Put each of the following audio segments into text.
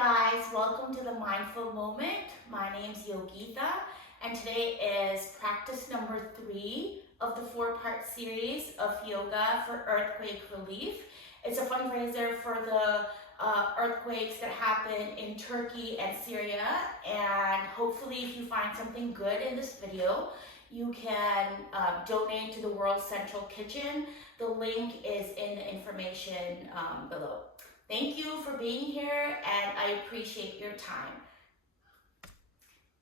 Hi guys, welcome to the Mindful Moment. My name's Yogita and today is practice number 3 of the 4-part series of yoga for earthquake relief. It's a fundraiser for the earthquakes that happen in Turkey and Syria, and hopefully if you find something good in this video, you can donate to the World Central Kitchen. The link is in the information below. Thank you for being here and I appreciate your time.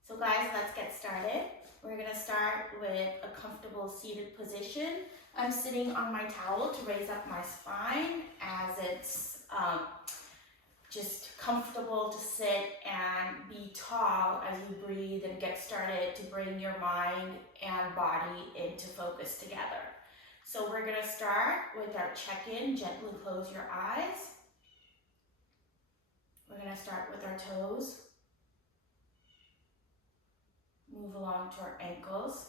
So guys, let's get started. We're gonna start with a comfortable seated position. I'm sitting on my towel to raise up my spine as it's just comfortable to sit and be tall as you breathe and get started to bring your mind and body into focus together. So we're gonna start with our check-in. Gently close your eyes. We're going to start with our toes, move along to our ankles,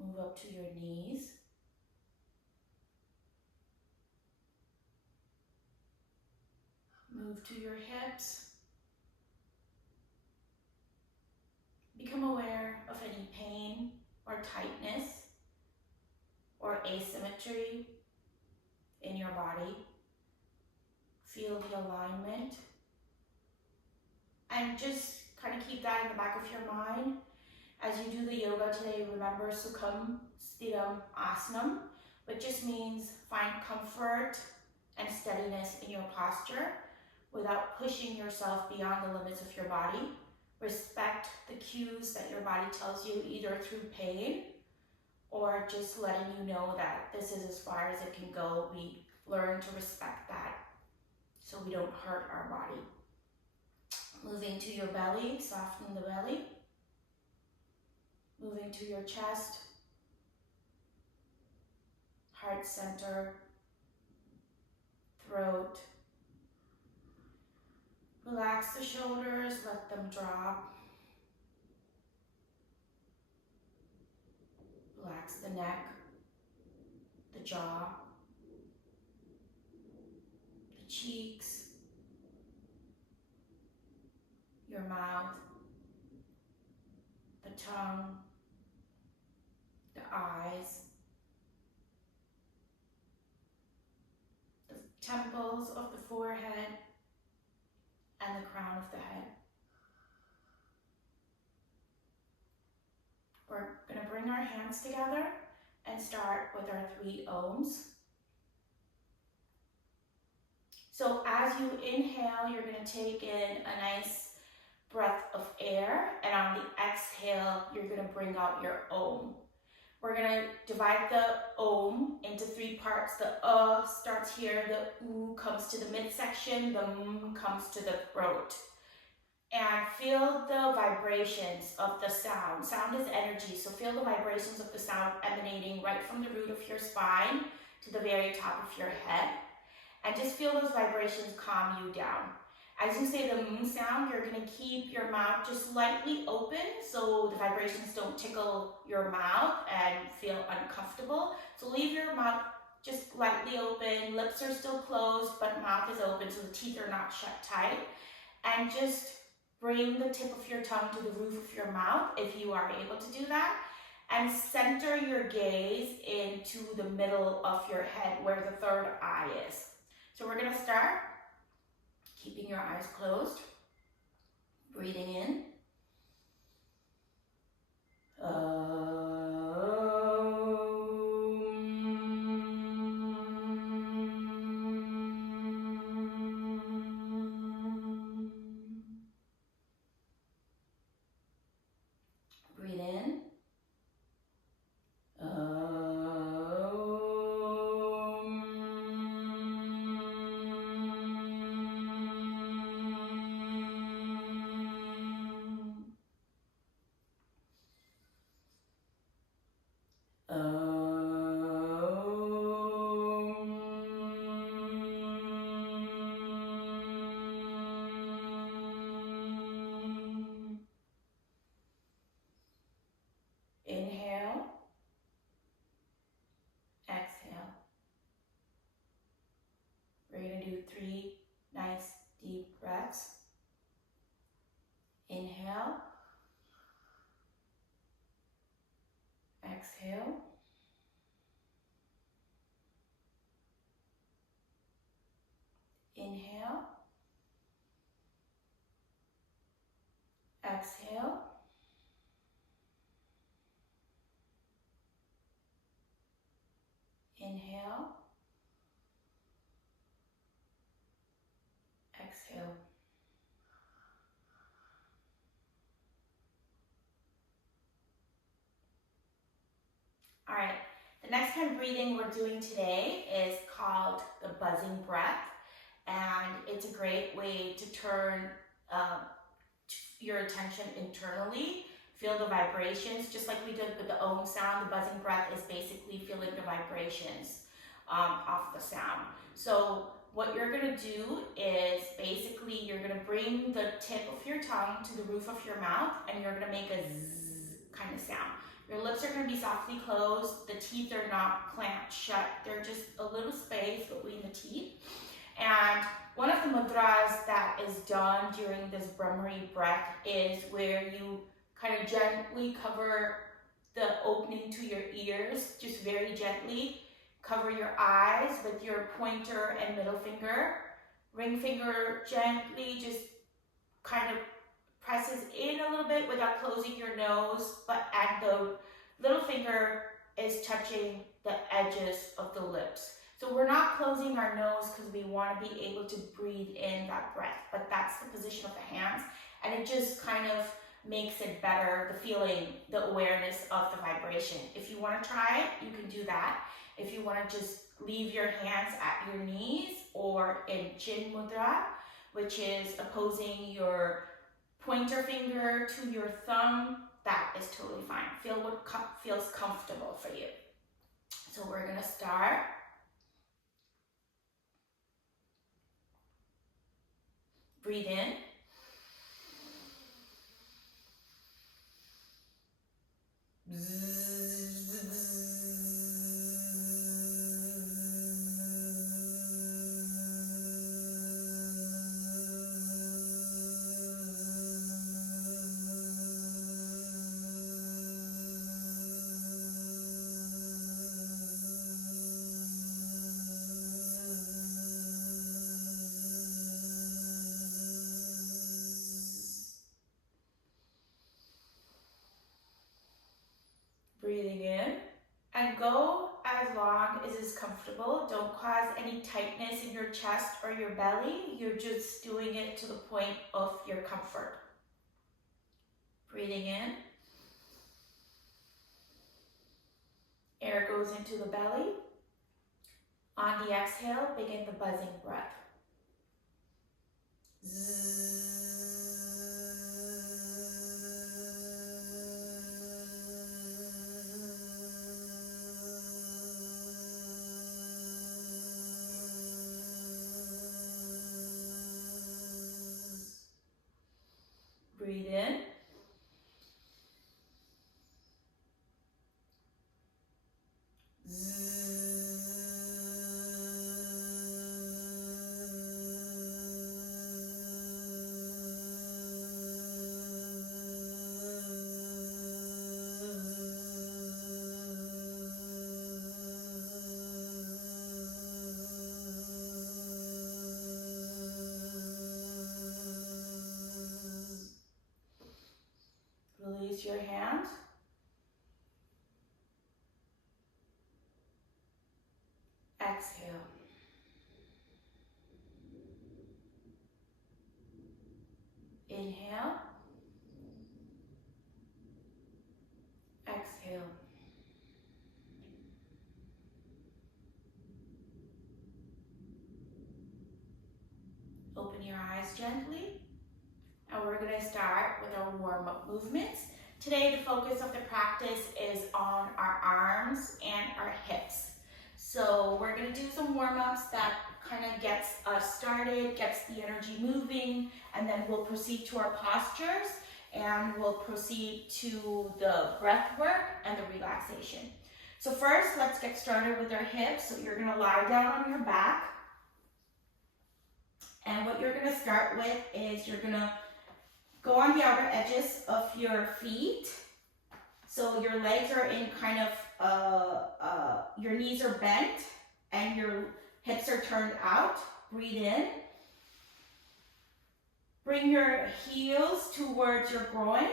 move up to your knees, move to your hips, become aware of any pain or tightness or asymmetry in your body. Feel the alignment and just kind of keep that in the back of your mind. As you do the yoga today, remember Sukham Sthiram Asanam, which just means find comfort and steadiness in your posture without pushing yourself beyond the limits of your body. Respect the cues that your body tells you, either through pain or just letting you know that this is as far as it can go. We learn to respect that so we don't hurt our body. Moving to your belly, soften the belly. Moving to your chest, heart center, throat. Relax the shoulders, let them drop. Relax the neck, the jaw, the cheeks, your mouth, the tongue, the eyes, the temples of the forehead, and the crown of the head. We're going to bring our hands together and start with our 3 Oms. So as you inhale, you're going to take in a nice breath of air, and on the exhale, you're going to bring out your Om. We're going to divide the Om into 3 parts. The starts here, the U comes to the midsection, the M comes to the throat. And feel the vibrations of the sound. Sound is energy, so feel the vibrations of the sound emanating right from the root of your spine to the very top of your head. And just feel those vibrations calm you down. As you say the M sound, you're going to keep your mouth just slightly open so the vibrations don't tickle your mouth and feel uncomfortable. So leave your mouth just lightly open, lips are still closed, but mouth is open so the teeth are not shut tight. And just bring the tip of your tongue to the roof of your mouth if you are able to do that. And center your gaze into the middle of your head where the third eye is. So we're going to start keeping your eyes closed, breathing in. Breathe in. Inhale, exhale. Inhale. Exhale. All right, the next kind of breathing we're doing today is called the buzzing breath, and it's a great way to turn your attention internally. Feel the vibrations, just like we did with the Om sound. The buzzing breath is basically feeling the vibrations off the sound. So what you're gonna do is basically you're gonna bring the tip of your tongue to the roof of your mouth, and you're gonna make a zzz kind of sound. Your lips are gonna be softly closed. The teeth are not clamped shut. They're just a little space between the teeth. And one of the mudras that is done during this Brahmari breath is where you kind of gently cover the opening to your ears, just very gently. Cover your eyes with your pointer and middle finger. Ring finger gently just kind of presses in a little bit without closing your nose, and the little finger is touching the edges of the lips. So we're not closing our nose because we want to be able to breathe in that breath, but that's the position of the hands, and it just kind of makes it better, the feeling, the awareness of the vibration. If you want to try it, you can do that. If you want to just leave your hands at your knees or in chin mudra, which is opposing your pointer finger to your thumb, that is totally fine. Feel what feels comfortable for you. So we're going to start. Breathe in. Breathing in, and go as long as is comfortable. Don't cause any tightness in your chest or your belly. You're just doing it to the point of your comfort. Breathing in. Air goes into the belly. On the exhale, begin the buzzing breath. Zzz. Breathe in. Release your hands. Exhale. Inhale. Exhale. Open your eyes gently. And we're going to start with our warm-up movements. Today, the focus of the practice is on our arms and our hips. So we're going to do some warm-ups that kind of gets us started, gets the energy moving, and then we'll proceed to our postures, and we'll proceed to the breath work and the relaxation. So first, let's get started with our hips. So you're going to lie down on your back. And what you're going to start with is you're going to go on the outer edges of your feet. So your legs are in kind of, your knees are bent and your hips are turned out. Breathe in. Bring your heels towards your groin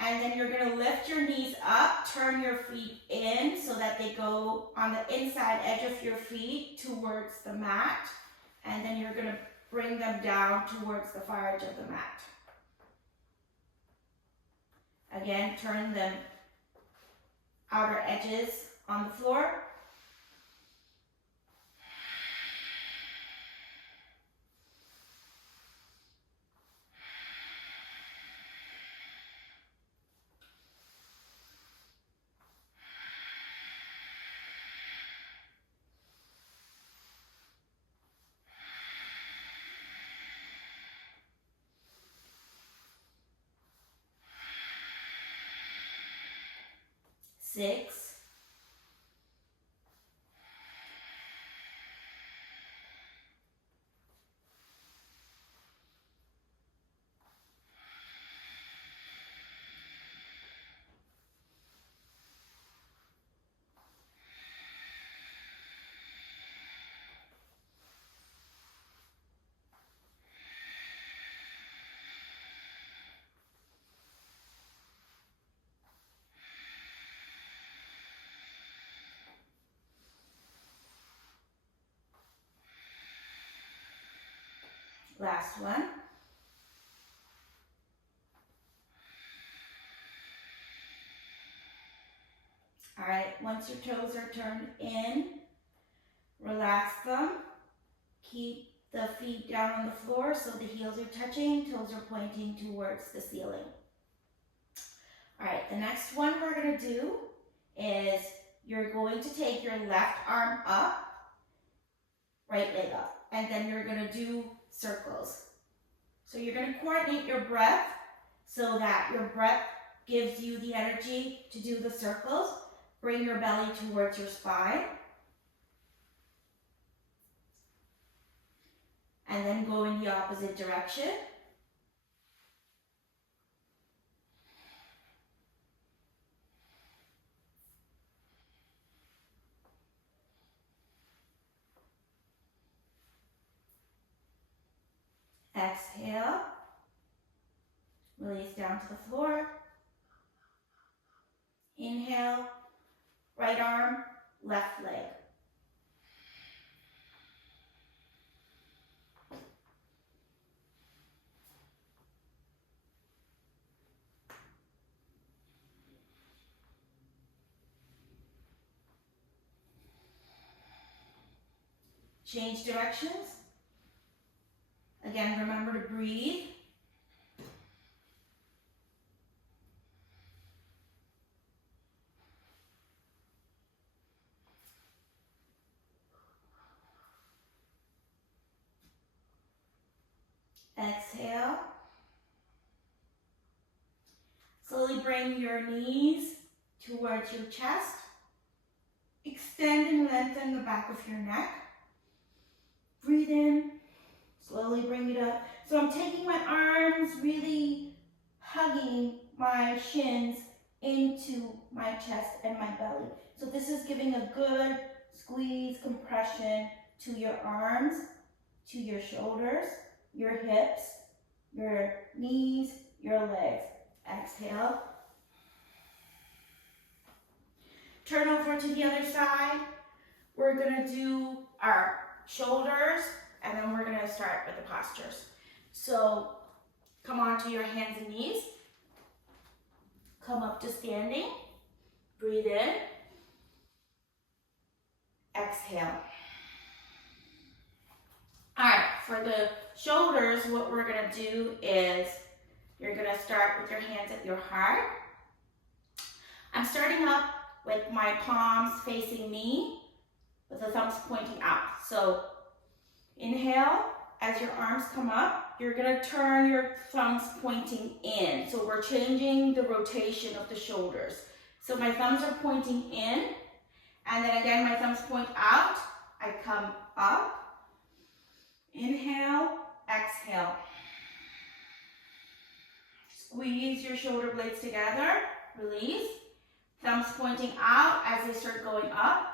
and And then you're going to lift your knees up, turn your feet in so that they go on the inside edge of your feet towards the mat. And then you're going to bring them down towards the far edge of the mat. Again, turn them outer edges on the floor. Six, last one. All right, once your toes are turned in, relax them. Keep the feet down on the floor so the heels are touching, toes are pointing towards the ceiling. All right, the next one we're going to do is you're going to take your left arm up, right leg up, and then you're going to do circles. So you're going to coordinate your breath so that your breath gives you the energy to do the circles. Bring your belly towards your spine. And then go in the opposite direction. Exhale. Release down to the floor. Inhale. Right arm, left leg. Change directions. Again, remember to breathe. Exhale. Slowly bring your knees towards your chest. Extend and lengthen the back of your neck. Breathe in. Slowly bring it up. So I'm taking my arms, really hugging my shins into my chest and my belly. So this is giving a good squeeze, compression to your arms, to your shoulders, your hips, your knees, your legs. Exhale. Turn over to the other side. We're going to do our shoulders, and then we're going to start with the postures. So come onto your hands and knees. Come up to standing. Breathe in. Exhale. All right, for the shoulders, what we're going to do is you're going to start with your hands at your heart. I'm starting up with my palms facing me, with the thumbs pointing out. So inhale, as your arms come up, you're going to turn your thumbs pointing in. So we're changing the rotation of the shoulders. So my thumbs are pointing in, and then again my thumbs point out. I come up. Inhale, exhale. Squeeze your shoulder blades together, release. Thumbs pointing out as they start going up.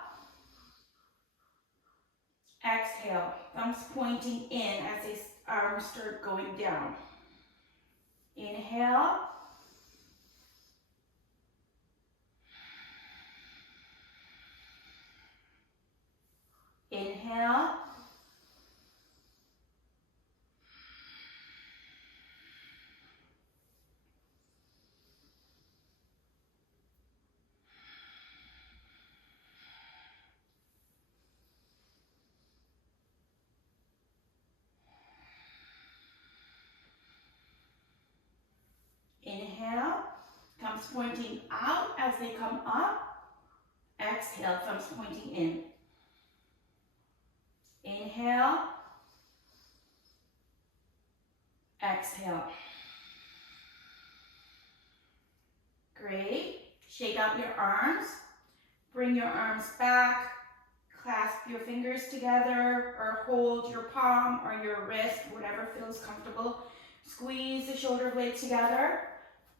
Exhale, thumbs pointing in as the arms start going down. Inhale, Inhale. Inhale, thumbs pointing out as they come up. Exhale, thumbs pointing in. Inhale. Exhale. Great. Shake out your arms. Bring your arms back. Clasp your fingers together or hold your palm or your wrist, whatever feels comfortable. Squeeze the shoulder blades together.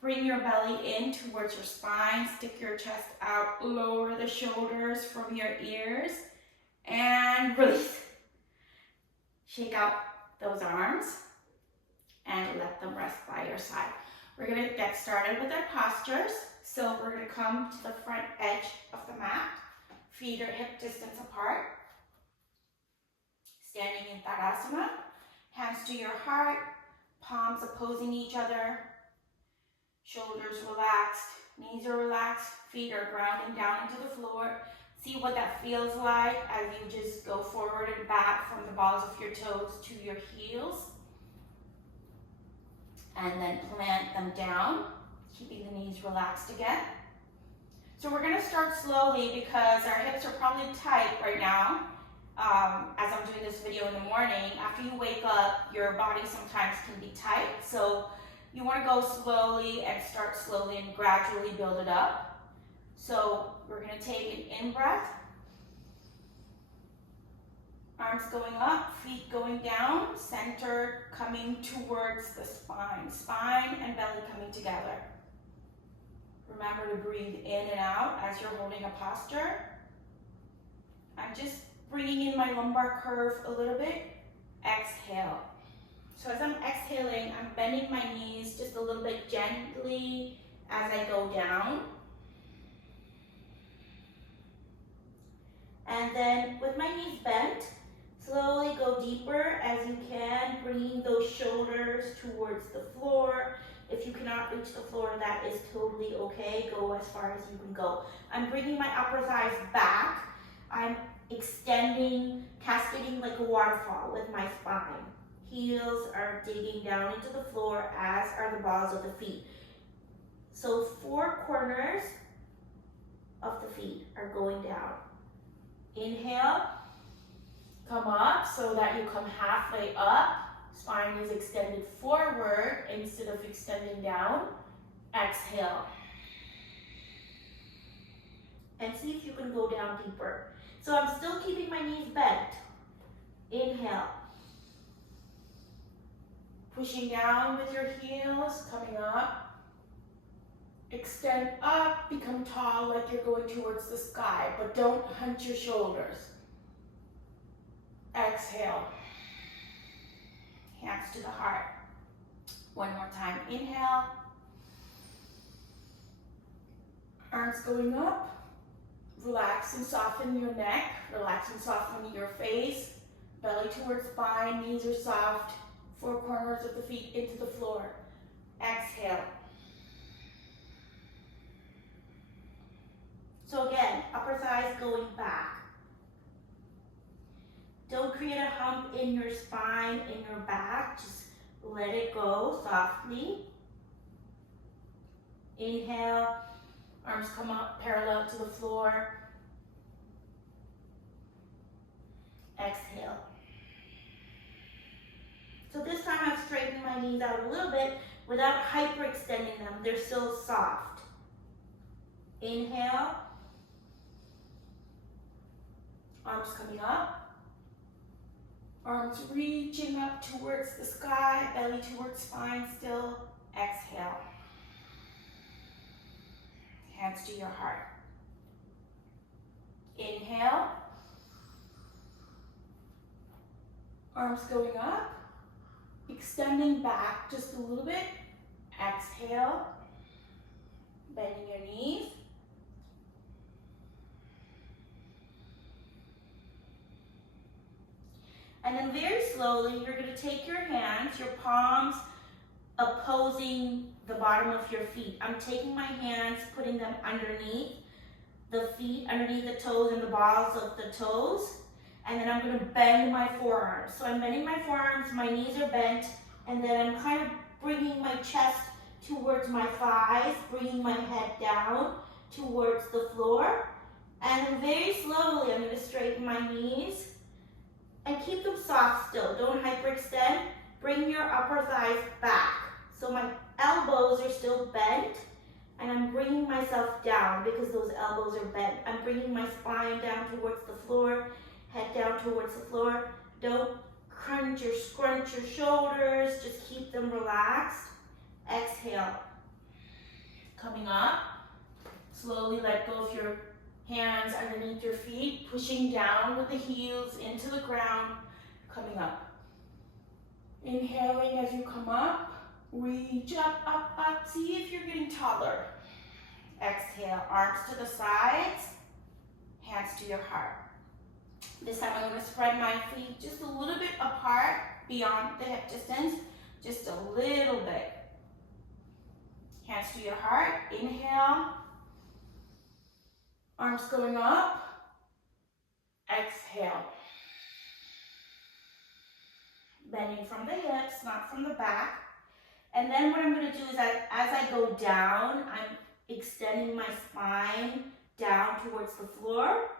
Bring your belly in towards your spine. Stick your chest out. Lower the shoulders from your ears. And release. Shake out those arms and let them rest by your side. We're going to get started with our postures. So we're going to come to the front edge of the mat. Feet are hip distance apart. Standing in Tadasana. Hands to your heart. Palms opposing each other. Shoulders relaxed. Knees are relaxed. Feet are grounding down into the floor. See what that feels like as you just go forward and back from the balls of your toes to your heels. And then plant them down, keeping the knees relaxed again. So we're going to start slowly because our hips are probably tight right now. As I'm doing this video in the morning, after you wake up, your body sometimes can be tight. So you want to go slowly and start slowly and gradually build it up. So we're going to take an in-breath. Arms going up, feet going down, center coming towards the spine. Spine and belly coming together. Remember to breathe in and out as you're holding a posture. I'm just bringing in my lumbar curve a little bit. Exhale. So as I'm exhaling, I'm bending my knees just a little bit gently as I go down. And then with my knees bent, slowly go deeper as you can, bringing those shoulders towards the floor. If you cannot reach the floor, that is totally okay. Go as far as you can go. I'm bringing my upper thighs back. I'm extending, cascading like a waterfall with my spine. Heels are digging down into the floor, as are the balls of the feet. So 4 corners of the feet are going down. Inhale, come up so that you come halfway up. Spine is extended forward instead of extending down. Exhale. And see if you can go down deeper. So I'm still keeping my knees bent. Inhale. Pushing down with your heels, coming up. Extend up, become tall like you're going towards the sky, but don't hunch your shoulders. Exhale. Hands to the heart. One more time. Inhale. Arms going up. Relax and soften your neck. Relax and soften your face. Belly towards spine. Knees are soft. 4 corners of the feet into the floor. Exhale. So again, upper thighs going back. Don't create a hump in your spine, in your back. Just let it go softly. Inhale. Arms come up parallel to the floor. Exhale. So this time I'm straightening my knees out a little bit without hyperextending them. They're still soft. Inhale. Arms coming up. Arms reaching up towards the sky, belly towards spine still. Exhale. Hands to your heart. Inhale. Arms going up. Extending back just a little bit. Exhale. Bending your knees. And then very slowly, you're going to take your hands, your palms opposing the bottom of your feet. I'm taking my hands, putting them underneath the feet, underneath the toes and the balls of the toes. And then I'm going to bend my forearms. So I'm bending my forearms, my knees are bent, and then I'm kind of bringing my chest towards my thighs, bringing my head down towards the floor. And then very slowly, I'm going to straighten my knees and keep them soft still. Don't hyperextend. Bring your upper thighs back. So my elbows are still bent, and I'm bringing myself down because those elbows are bent. I'm bringing my spine down towards the floor, head down towards the floor. Don't crunch or scrunch your shoulders, just keep them relaxed. Exhale. Coming up, slowly let go of your hands underneath your feet, pushing down with the heels into the ground, coming up. Inhaling as you come up, reach up, up, up. See if you're getting taller. Exhale, arms to the sides, hands to your heart. This time I'm going to spread my feet just a little bit apart beyond the hip distance, just a little bit. Hands to your heart, inhale. Arms going up, exhale. Bending from the hips, not from the back. And then what I'm going to do is that as I go down, I'm extending my spine down towards the floor,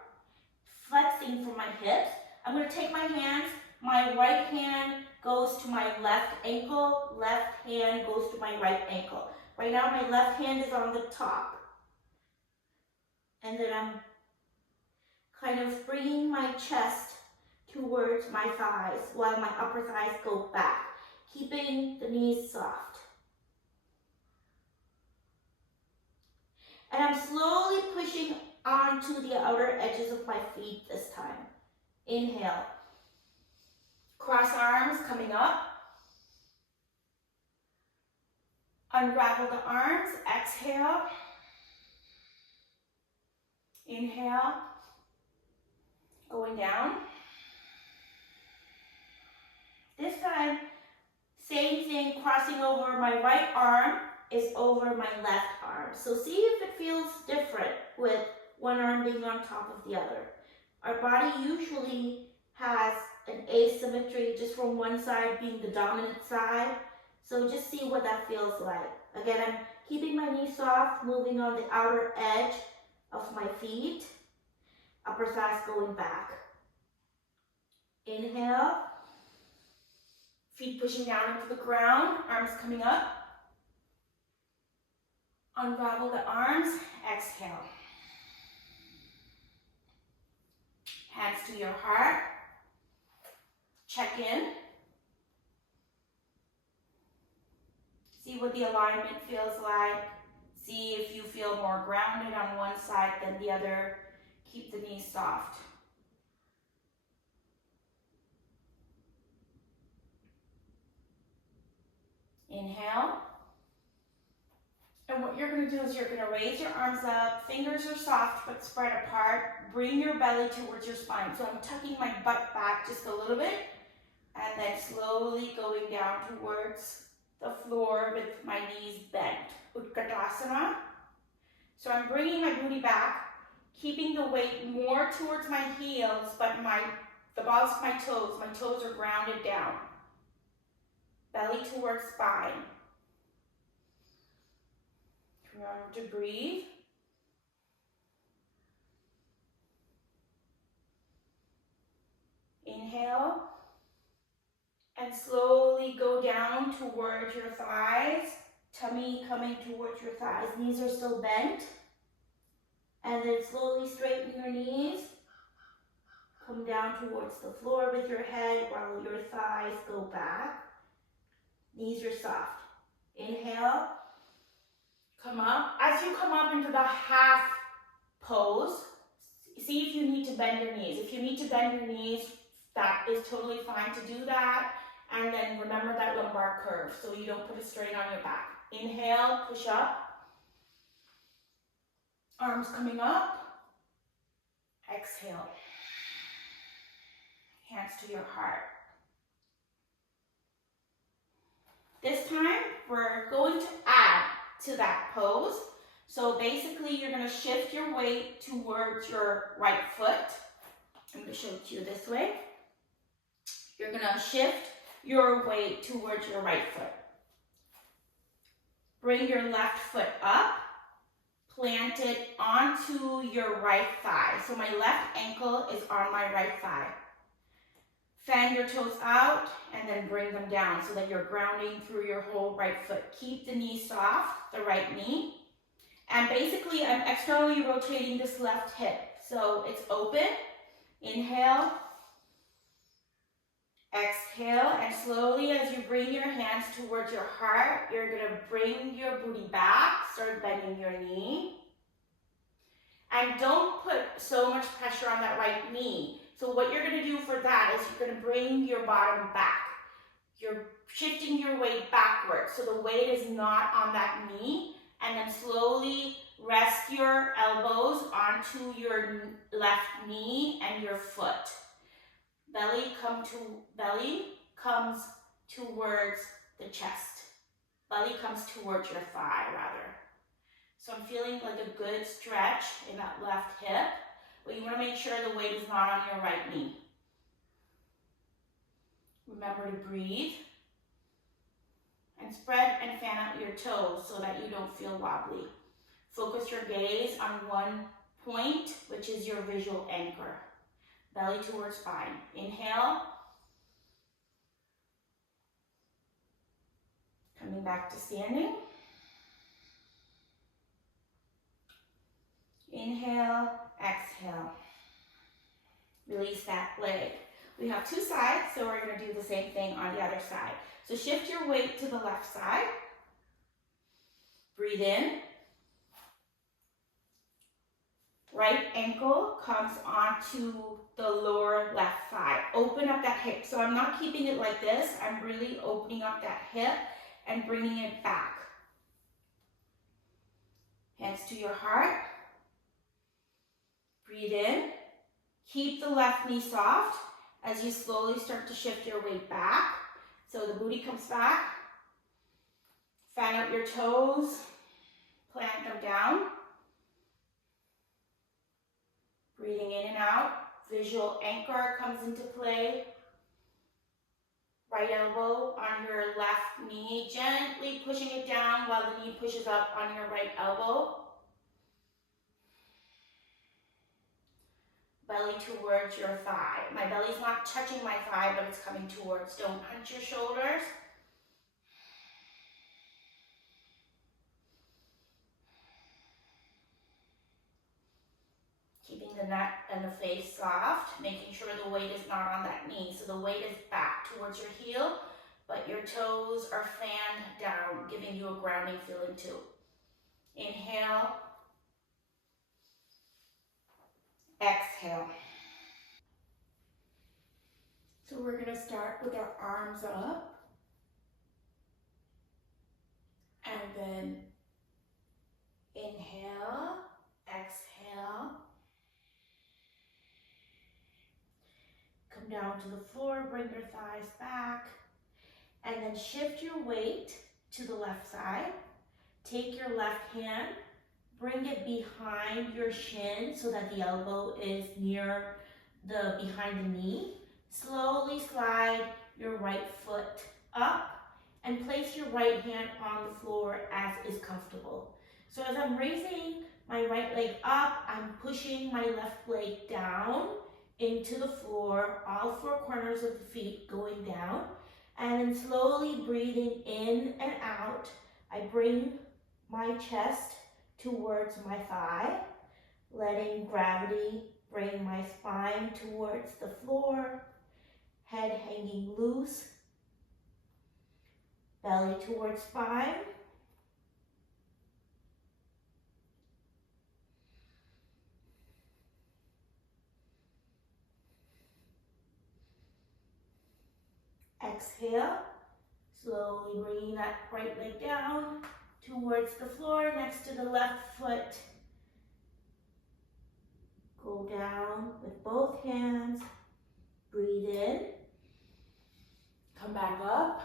flexing from my hips. I'm going to take my hands, my right hand goes to my left ankle, left hand goes to my right ankle. Right now my left hand is on the top. And then I'm kind of bringing my chest towards my thighs while my upper thighs go back, keeping the knees soft. And I'm slowly pushing onto the outer edges of my feet this time. Inhale. Cross arms coming up. Unravel the arms. Exhale. Inhale. Going down. This time, same thing, crossing over my right arm is over my left arm. So see if it feels different with one arm being on top of the other. Our body usually has an asymmetry just from one side being the dominant side. So just see what that feels like. Again, I'm keeping my knees soft, moving on the outer edge of my feet. Upper thighs going back. Inhale. Feet pushing down into the ground, arms coming up. Unravel the arms, exhale. Hands to your heart. Check in. See what the alignment feels like. See if you feel more grounded on one side than the other. Keep the knees soft. Inhale. And what you're going to do is you're going to raise your arms up. Fingers are soft but spread apart. Bring your belly towards your spine. So I'm tucking my butt back just a little bit. And then slowly going down towards the floor with my knees bent. Utkatasana. So I'm bringing my booty back, keeping the weight more towards my heels, but the balls of my toes are grounded down. Belly towards spine. Remember to breathe. Inhale. And slowly go down towards your thighs. Tummy coming towards your thighs. Knees are still bent. And then slowly straighten your knees. Come down towards the floor with your head while your thighs go back. Knees are soft. Inhale. Come up. As you come up into the half pose, see if you need to bend your knees. If you need to bend your knees, that is totally fine to do that. And then remember that lumbar curve so you don't put a strain on your back. Inhale, push up. Arms coming up. Exhale. Hands to your heart. This time, we're going to add to that pose. So basically, you're going to shift your weight towards your right foot. I'm going to show it to you this way. You're going to shift your weight towards your right foot. Bring your left foot up. Plant it onto your right thigh. So my left ankle is on my right thigh. Fan your toes out and then bring them down so that you're grounding through your whole right foot. Keep the knee soft, the right knee. And basically, I'm externally rotating this left hip. So it's open. Inhale. Exhale. And slowly, as you bring your hands towards your heart, you're going to bring your booty back. Start bending your knee. And don't put so much pressure on that right knee. So what you're going to do for that is you're going to bring your bottom back. You're shifting your weight backwards. So the weight is not on that knee. And then slowly rest your elbows onto your left knee and your foot. Belly comes towards the chest. Belly comes towards your thigh, rather. So I'm feeling like a good stretch in that left hip, but you want to make sure the weight is not on your right knee. Remember to breathe. And spread and fan out your toes so that you don't feel wobbly. Focus your gaze on one point, which is your visual anchor. Belly towards spine. Inhale. Coming back to standing. Inhale, exhale. Release that leg. We have two sides, so we're going to do the same thing on the other side. So shift your weight to the left side. Breathe in. Right ankle comes onto the lower left thigh. Open up that hip. So I'm not keeping it like this. I'm really opening up that hip and bringing it back. Hands to your heart. Breathe in. Keep the left knee soft as you slowly start to shift your weight back. So the booty comes back. Fan out your toes. Plant them down. Breathing in and out. Visual anchor comes into play. Right elbow on your left knee. Gently pushing it down while the knee pushes up on your right elbow. Belly towards your thigh. My belly's not touching my thigh, but it's coming towards. Don't hunch your shoulders. Keeping the neck and the face soft, making sure the weight is not on that knee. So the weight is back towards your heel, but your toes are fanned down, giving you a grounding feeling too. Inhale. Exhale. So we're going to start with our arms up. And then inhale, exhale. Come down to the floor, bring your thighs back. And then shift your weight to the left side. Take your left hand, bring it behind your shin so that the elbow is near the behind the knee. Slowly slide your right foot up and place your right hand on the floor as is comfortable. So as I'm raising my right leg up, I'm pushing my left leg down into the floor, all four corners of the feet going down, and then slowly breathing in and out, I bring my chest towards my thigh, letting gravity bring my spine towards the floor, head hanging loose, belly towards spine. Exhale, slowly bringing that right leg down towards the floor next to the left foot. Go down with both hands. Breathe in. Come back up.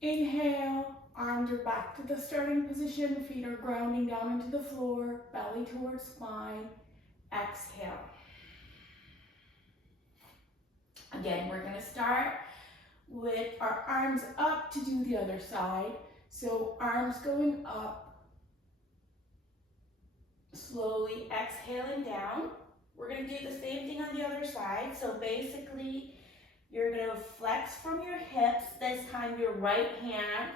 Inhale, arms are back to the starting position, feet are grounding down into the floor, belly towards spine. Exhale. Again, we're gonna start with our arms up to do the other side. So arms going up, slowly exhaling down. We're gonna do the same thing on the other side. So basically, you're gonna flex from your hips. This time your right hand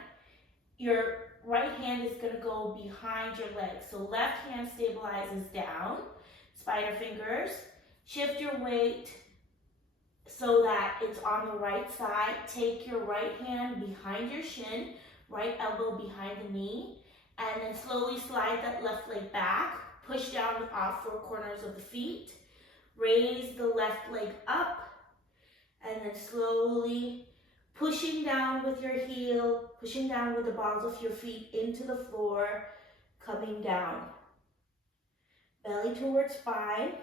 is gonna go behind your legs. So left hand stabilizes down, spider fingers. Shift your weight so that it's on the right side. Take your right hand behind your shin, right elbow behind the knee, and then slowly slide that left leg back. Push down with all four corners of the feet. Raise the left leg up, and then slowly pushing down with your heel, pushing down with the balls of your feet into the floor, coming down. Belly towards spine.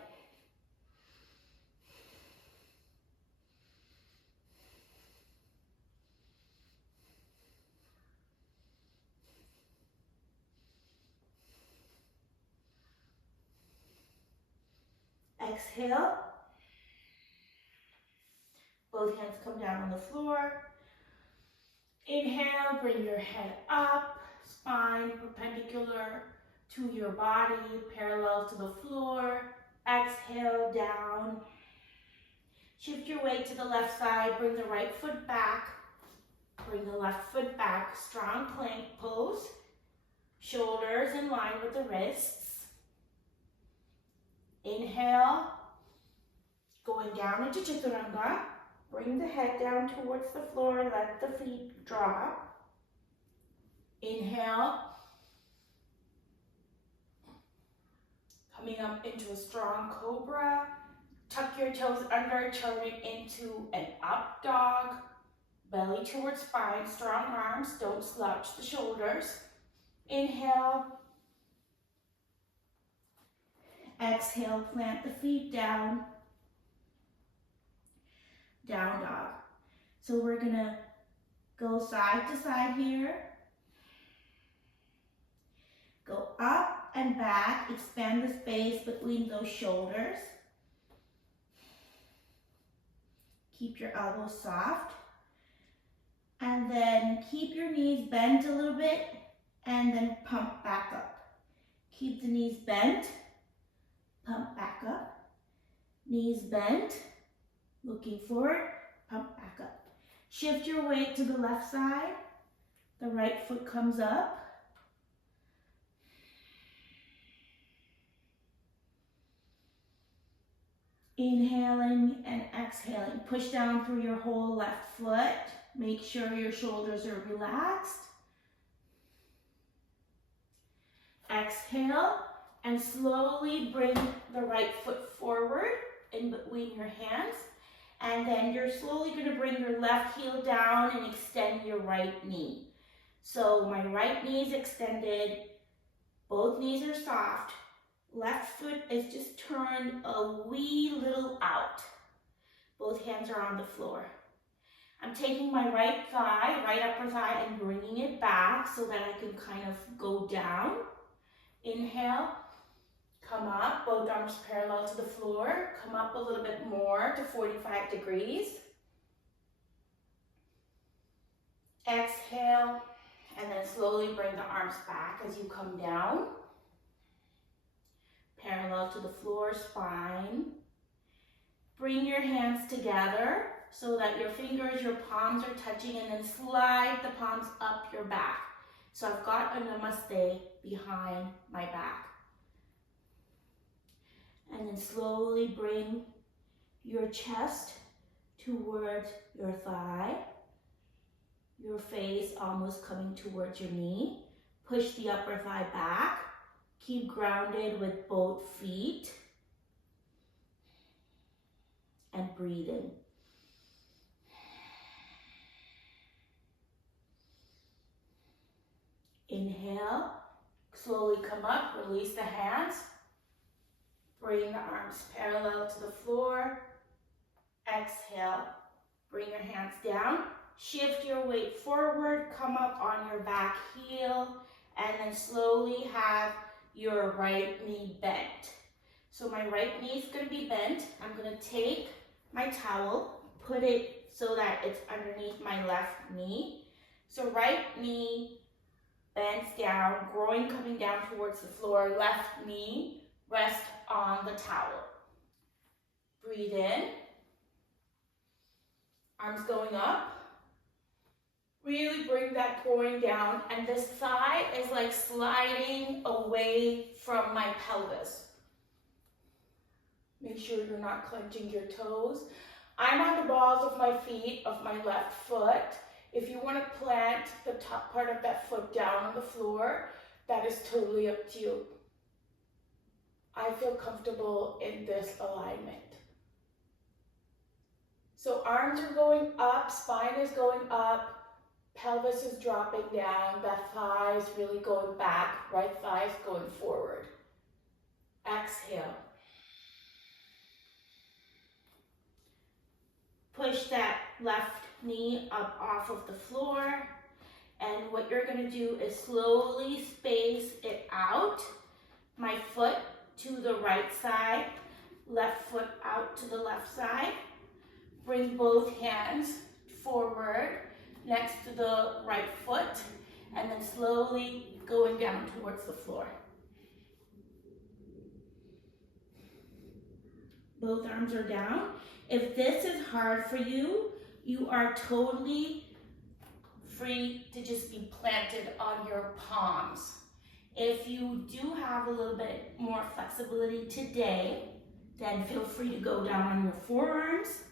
Exhale. Both hands come down on the floor. Inhale, bring your head up, spine perpendicular to your body, parallel to the floor. Exhale, down. Shift your weight to the left side, bring the right foot back. Bring the left foot back, strong plank pose. Shoulders in line with the wrists. Inhale, going down into chaturanga. Bring the head down towards the floor, let the feet drop. Inhale. Coming up into a strong cobra. Tuck your toes under, turn it into an up dog. Belly towards spine, strong arms, don't slouch the shoulders. Inhale. Exhale, plant the feet down. Down dog. So we're gonna go side to side here. Go up and back, expand the space between those shoulders. Keep your elbows soft. And then keep your knees bent a little bit and then pump back up. Keep the knees bent, pump back up. Knees bent, looking forward, pump back up. Shift your weight to the left side. The right foot comes up. Inhaling and exhaling. Push down through your whole left foot. Make sure your shoulders are relaxed. Exhale and slowly bring the right foot forward in between your hands. And then you're slowly going to bring your left heel down and extend your right knee. So my right knee is extended. Both knees are soft. Left foot is just turned a wee little out. Both hands are on the floor. I'm taking my right thigh, right upper thigh, and bringing it back so that I can kind of go down. Inhale, come up, both arms parallel to the floor. Come up a little bit more to 45 degrees. Exhale, and then slowly bring the arms back as you come down. Parallel to the floor, spine. Bring your hands together so that your fingers, your palms are touching, and then slide the palms up your back. So I've got a namaste behind my back. And then slowly bring your chest towards your thigh. Your face almost coming towards your knee. Push the upper thigh back. Keep grounded with both feet. And breathing. Inhale, slowly come up, release the hands. Bring the arms parallel to the floor. Exhale, bring your hands down. shift your weight forward, come up on your back heel, and then slowly have your right knee bent. So my right knee is going to be bent. I'm going to take my towel, put it so that it's underneath my left knee. So right knee bends down, groin coming down towards the floor, left knee rest on the towel. Breathe in, arms going up. Really bring that groin down, and this thigh is like sliding away from my pelvis. Make sure you're not clenching your toes. I'm on the balls of my feet, of my left foot. If you want to plant the top part of that foot down on the floor, that is totally up to you. I feel comfortable in this alignment. So arms are going up, spine is going up, pelvis is dropping down, that thigh is really going back, right thigh is going forward. Exhale. Push that left knee up off of the floor, and what you're going to do is slowly space it out. My foot to the right side, left foot out to the left side. Bring both hands forward next to the right foot, and then slowly going down towards the floor. Both arms are down. If this is hard for you, you are totally free to just be planted on your palms. If you do have a little bit more flexibility today, then feel free to go down on your forearms.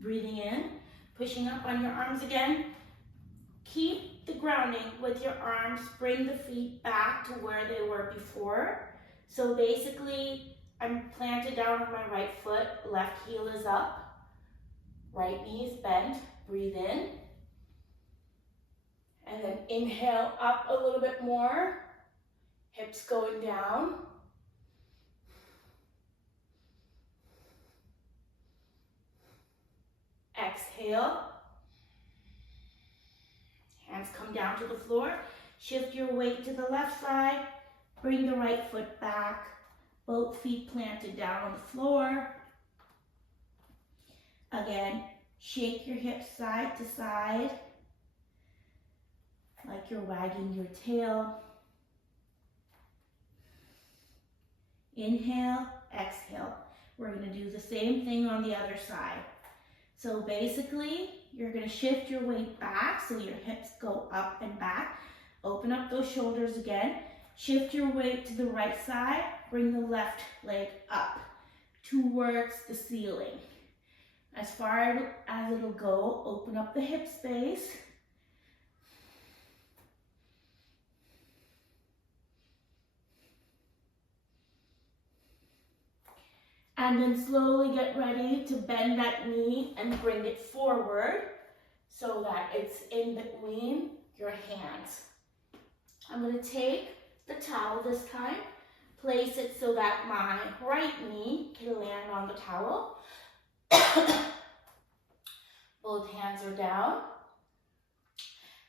Breathing in, pushing up on your arms again. Keep the grounding with your arms. Bring the feet back to where they were before. So basically, I'm planted down on my right foot. Left heel is up. Right knee is bent. Breathe in. And then inhale up a little bit more. Hips going down. Exhale. Hands come down to the floor. Shift your weight to the left side. Bring the right foot back. Both feet planted down on the floor. Again, shake your hips side to side, like you're wagging your tail. Inhale, exhale. We're going to do the same thing on the other side. So basically, you're going to shift your weight back so your hips go up and back. Open up those shoulders again. Shift your weight to the right side. Bring the left leg up towards the ceiling. As far as it'll go, open up the hip space. And then slowly get ready to bend that knee and bring it forward so that it's in between your hands. I'm going to take the towel this time, place it so that my right knee can land on the towel. Both hands are down.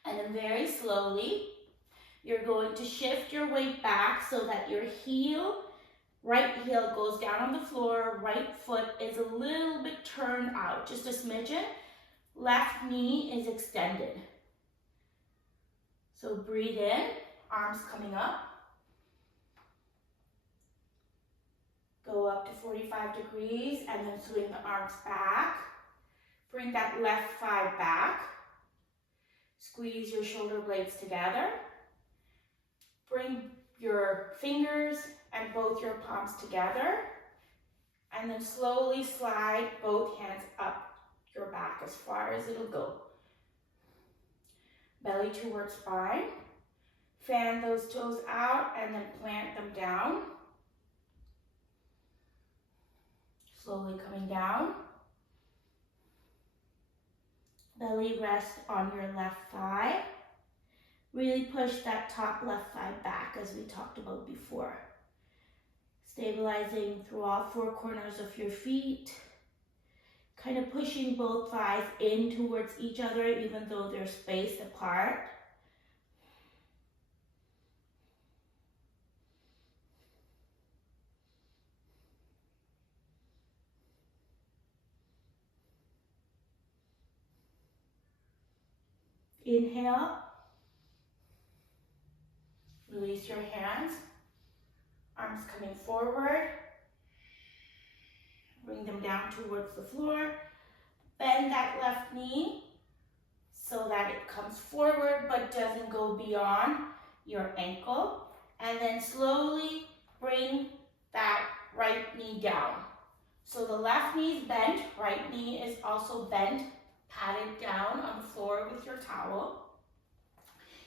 And then very slowly, you're going to shift your weight back so that your right heel goes down on the floor, right foot is a little bit turned out, just a smidgen. Left knee is extended. So breathe in, arms coming up. Go up to 45 degrees and then swing the arms back. Bring that left thigh back. Squeeze your shoulder blades together. Bring your fingers and both your palms together, and then slowly slide both hands up your back as far as it'll go. Belly towards spine. Fan those toes out and then plant them down. Slowly coming down. Belly rest on your left thigh. Really push that top left thigh back as we talked about before. Stabilizing through all four corners of your feet. Kind of pushing both thighs in towards each other even though they're spaced apart. Inhale. Release your hands. Arms coming forward. Bring them down towards the floor. Bend that left knee so that it comes forward but doesn't go beyond your ankle. And then slowly bring that right knee down. So the left knee is bent, right knee is also bent, patted down on the floor with your towel.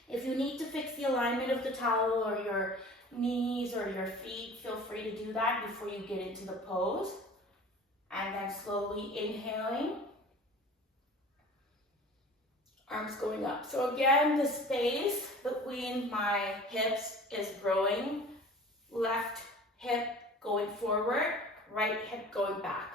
If you need to fix the alignment of the towel or your knees or your feet, feel free to do that before you get into the pose. And then slowly inhaling. Arms going up. So again, the space between my hips is growing. Left hip going forward, right hip going back.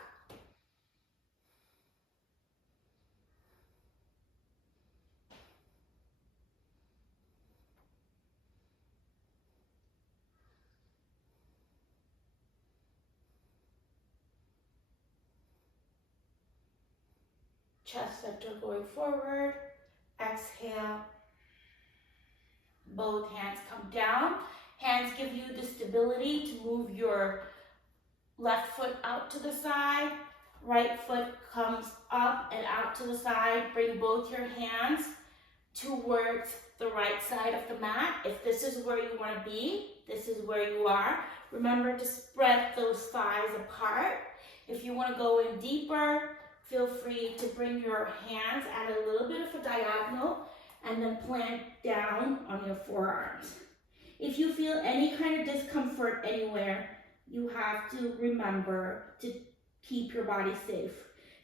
Chest center going forward. Exhale. Both hands come down. Hands give you the stability to move your left foot out to the side. Right foot comes up and out to the side. Bring both your hands towards the right side of the mat. If this is where you want to be, this is where you are. Remember to spread those thighs apart. If you want to go in deeper, feel free to bring your hands at a little bit of a diagonal and then plant down on your forearms. If you feel any kind of discomfort anywhere, you have to remember to keep your body safe.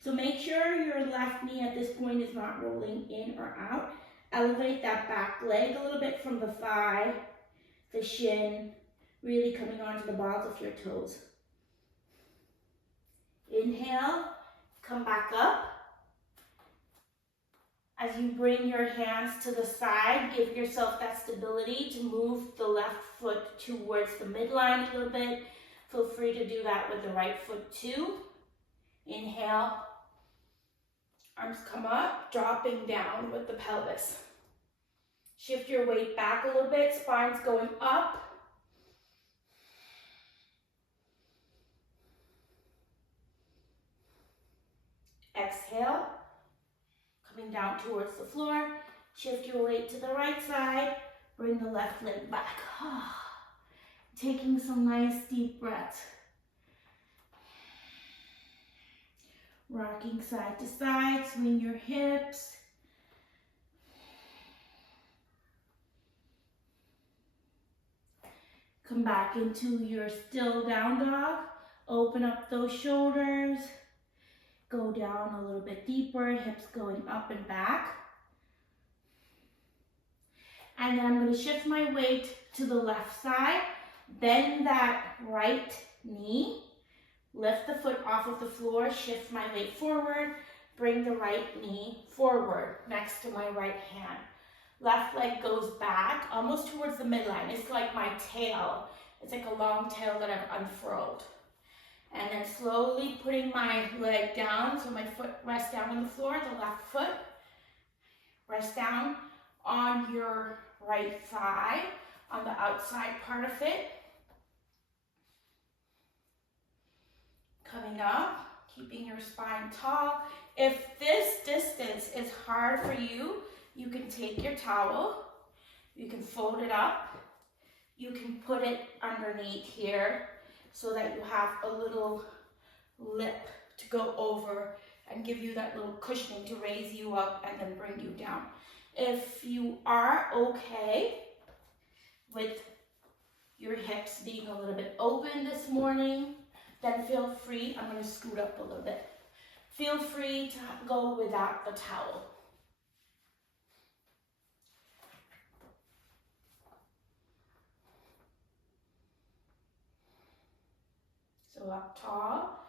So make sure your left knee at this point is not rolling in or out. Elevate that back leg a little bit from the thigh, the shin, really coming onto the balls of your toes. Inhale, come back up. As you bring your hands to the side, give yourself that stability to move the left foot towards the midline a little bit. Feel free to do that with the right foot too. Inhale, arms come up, dropping down with the pelvis. Shift your weight back a little bit, spine's going up. Exhale, coming down towards the floor. Shift your weight to the right side, bring the left leg back. Taking some nice deep breaths. Rocking side to side, swing your hips. Come back into your still down dog. Open up those shoulders. Go down a little bit deeper, hips going up and back. And then I'm going to shift my weight to the left side. Bend that right knee. Lift the foot off of the floor, shift my weight forward. Bring the right knee forward next to my right hand. Left leg goes back, almost towards the midline. It's like my tail. It's like a long tail that I've unfurled. And then slowly putting my leg down, so my foot rests down on the floor, the left foot. Rest down on your right thigh, on the outside part of it. Coming up, keeping your spine tall. If this distance is hard for you, you can take your towel, you can fold it up, you can put it underneath here so that you have a little lip to go over and give you that little cushioning to raise you up and then bring you down. If you are okay with your hips being a little bit open this morning, then feel free, I'm going to scoot up a little bit. Feel free to go without the towel. So up tall,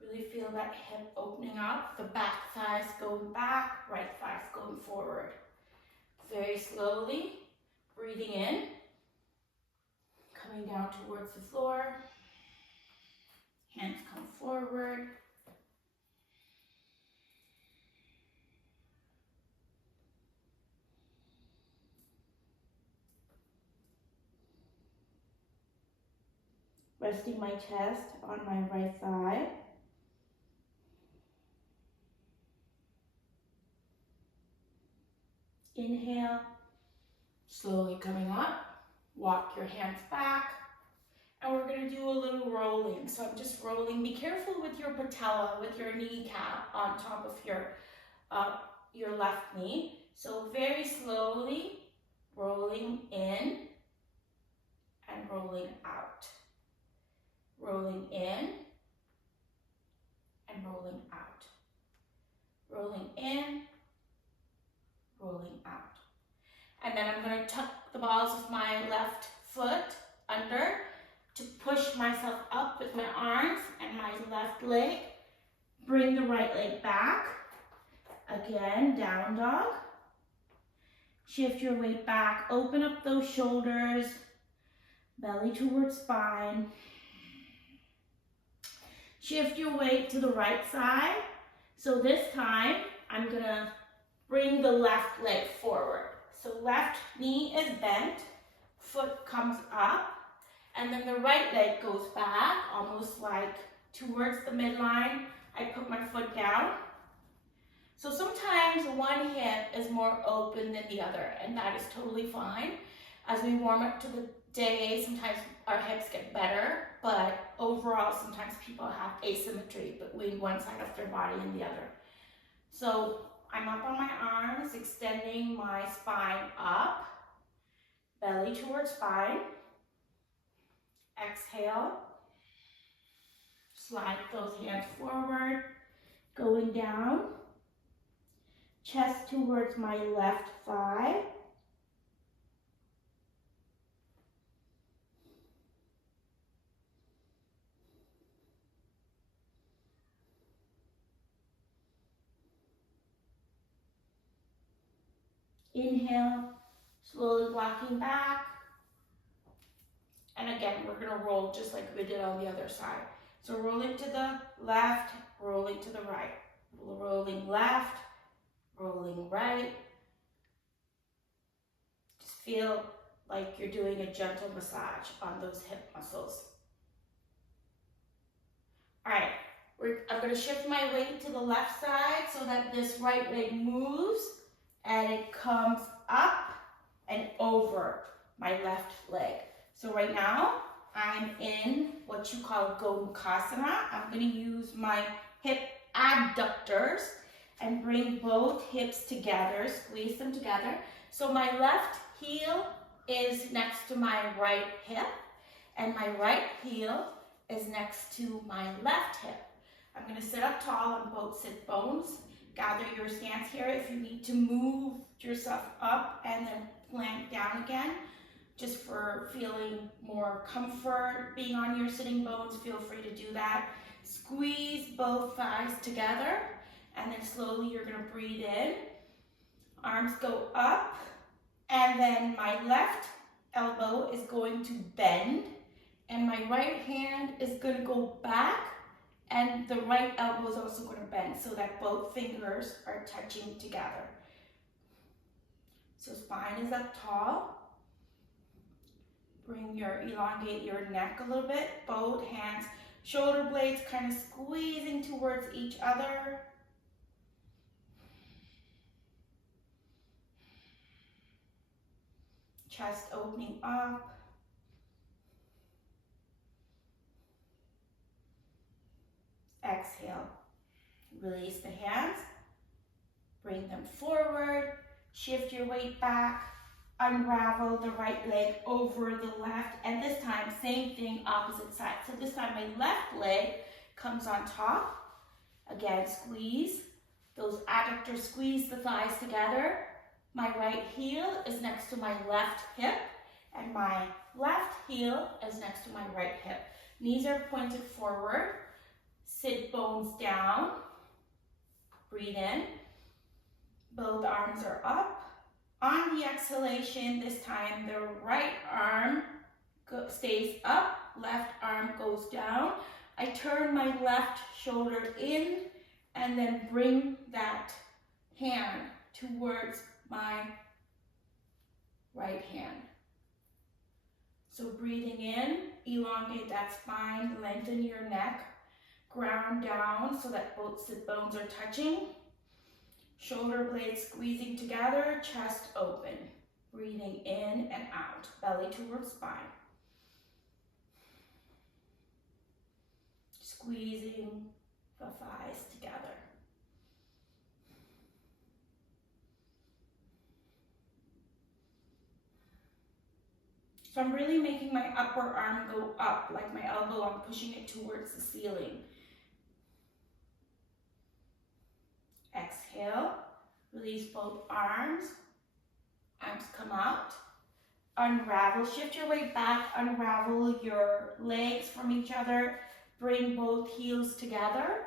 really feel that hip opening up, the back thighs going back, right thighs going forward. Very slowly, breathing in, coming down towards the floor, hands come forward. Resting my chest on my right thigh. Inhale, slowly coming up, walk your hands back, and we're going to do a little rolling. So I'm just rolling. Be careful with your patella, with your kneecap on top of your left knee. So very slowly, rolling in and rolling out. Rolling in and rolling out. Rolling in, rolling out. And then I'm going to tuck the balls of my left foot under to push myself up with my arms and my left leg. Bring the right leg back. Again, down dog. Shift your weight back. Open up those shoulders. Belly towards spine. Shift your weight to the right side. So this time, I'm going to bring the left leg forward. So left knee is bent, foot comes up, and then the right leg goes back, almost like towards the midline. I put my foot down. So sometimes one hip is more open than the other, and that is totally fine. As we warm up to the day, sometimes our hips get better, but overall, sometimes people have asymmetry between one side of their body and the other. So I'm up on my arms, extending my spine up, belly towards spine. Exhale, slide those hands forward, going down, chest towards my left thigh. Inhale, slowly walking back. And again, we're going to roll just like we did on the other side. So rolling to the left, rolling to the right. Rolling left, rolling right. Just feel like you're doing a gentle massage on those hip muscles. All right, I'm going to shift my weight to the left side so that this right leg moves and it comes up and over my left leg. So right now, I'm in what you call Gomukhasana. I'm going to use my hip abductors and bring both hips together, squeeze them together. So my left heel is next to my right hip, and my right heel is next to my left hip. I'm going to sit up tall on both sit bones. Gather your stance here. If you need to move yourself up and then plank down again, just for feeling more comfort being on your sitting bones, feel free to do that. Squeeze both thighs together, and then slowly you're going to breathe in. Arms go up, and then my left elbow is going to bend, and my right hand is going to go back, and the right elbow is also going to bend so that both fingers are touching together. So spine is up tall. Elongate your neck a little bit. Both hands, shoulder blades kind of squeezing towards each other. Chest opening up. Exhale. Release the hands. Bring them forward. Shift your weight back. Unravel the right leg over the left. And this time, same thing, opposite side. So this time, my left leg comes on top. Again, squeeze. Those adductors squeeze the thighs together. My right heel is next to my left hip. And my left heel is next to my right hip. Knees are pointed forward. Sit bones down. Breathe in. Both arms are up. On the exhalation, this time the right arm stays up, left arm goes down. I turn my left shoulder in and then bring that hand towards my right hand. So breathing in, elongate that spine, lengthen your neck, ground down so that both sit bones are touching. Shoulder blades squeezing together, chest open. Breathing in and out, belly towards spine. Squeezing the thighs together. So I'm really making my upper arm go up, like my elbow, I'm pushing it towards the ceiling. Exhale, release both arms. Arms come out. Unravel, shift your weight back, unravel your legs from each other. Bring both heels together.